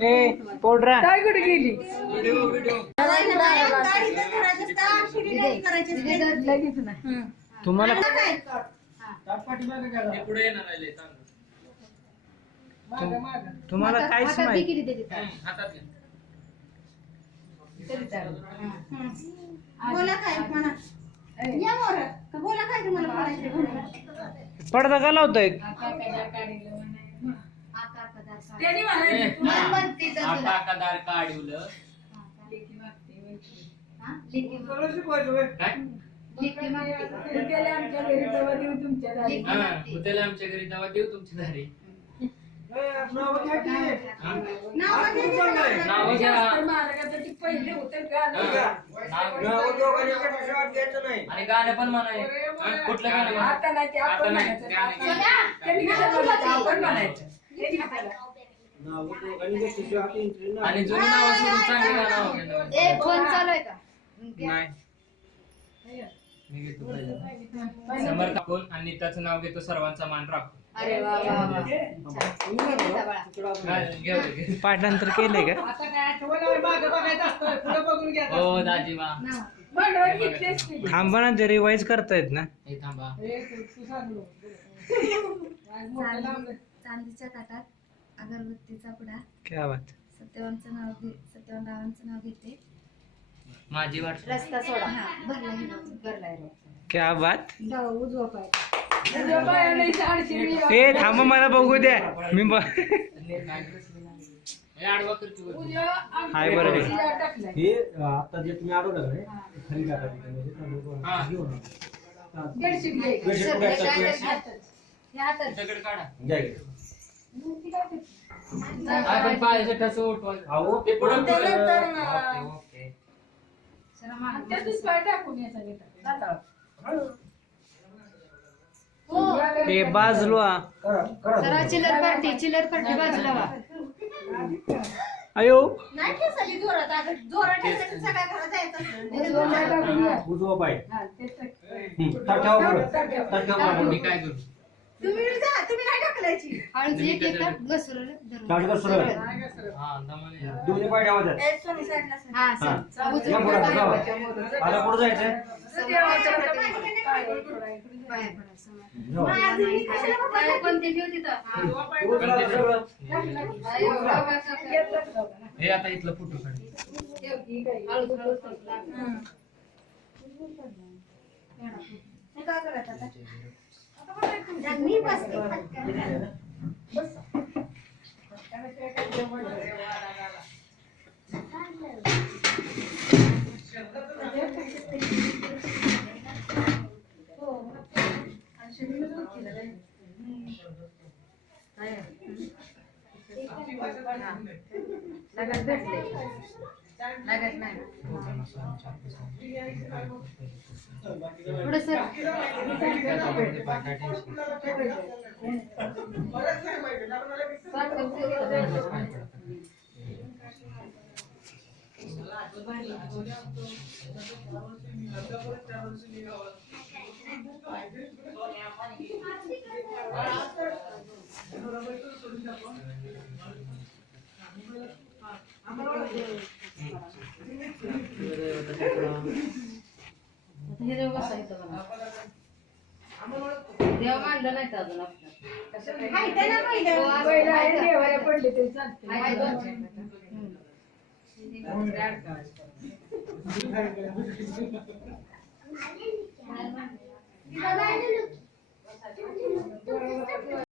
ए पोडरा. काय कुठे गेली? लगेच नाही तुम्हाला तुम्हाला काहीच माहीत. बोला काय म्हणा. या मोर. तुम्हाला त्यांनी म्हणायचं हा. काय? त्याला आमच्या घरी तेव्हा देऊ तुमच्या दारी. हा, उद्याला आमच्या घरी तेव्हा देऊ तुमची दारी. हा? नावं घ्या महाराजांसाठी पहिले होतं गाणं हा. नाव घ्या. आणि गाणं पण म्हणाय कुठलं गाणं म्हणा? आता नाही ते आता आपण नाही. म्हणायचं. गाणं घ्या. त्यांनी कसं म्हणायचं? आपण म्हणायचं. त्यांनी? आणि जुनी नावं सोडून चांगली गाणं घ्या. फोन चालू आहे का नाही मी घेतो पहिलं. समर्थ आपण आणि नीताचं नाव घेतो सर्वांचा मान राखून अरे वा वा वा हा, घेऊ दे, घेऊ दे. पाठांतर केलंय का आता काय आठवण आहे, मागं बघायचं असतं, पुढं बघून घ्यायचं हो असतं. दाजी वा भांडवल घेतलीस की? थांबा ना ते रिवाईज करतायत ना हे थांबा तू- तू सांग लो. आज मोठं लावलं. चांदीच्या ताटात अगरबत्तीचा पुडा. क्या बात. सत्यवानचं नाव घे सत्यवान रावांचं नाव घेते. माझी वाट रस्ता सोडा. हा भरला हिरो भरला हिरो क्या बात. उजवा पाय उजवा पाय नाही, आडशी मी- ए थांबा मला बघू द्या. मी ब- हे हाय बरं. हे आता जे तुम्ही अडवलं खाली टाका तिथे म्हणजे हा. हे घ्या इकडे. आपण पायाचं ठस उठवायचं. अहो, ते पुढं ओके, ओके. त्यातच पाय टाकून यायचा जरा चिल्लर पार्टी चिल्लर पार्टी बाजूला वा अयो नाही ठेसाली जोरात अगं जोरात ठेसाली सगळ्या घरात जायचं असतं. उजवा पाय टाकून या. उजवा पाय हा, ते टाक. हम्म. ताट ठेवा ठेवा. मी काय करू तुम्ही जा तुम्ही नाही एक ताट. हा दमाने या. दोन्ही पाय ठेवा त्यात. हा हा. सर या पुढं, उजवीकडे जावा. पाय. आता पुढं पडा समोर. सगळं. हे इथलं फोटो काढ. ठेव की काही. हं. मी लगत भेटले. लगत नाही. पुढे सर बसायचं. देव मांडलं नाही अजून आपलं? आहे देवाला पडले तरी चालते. दोन. Thank you.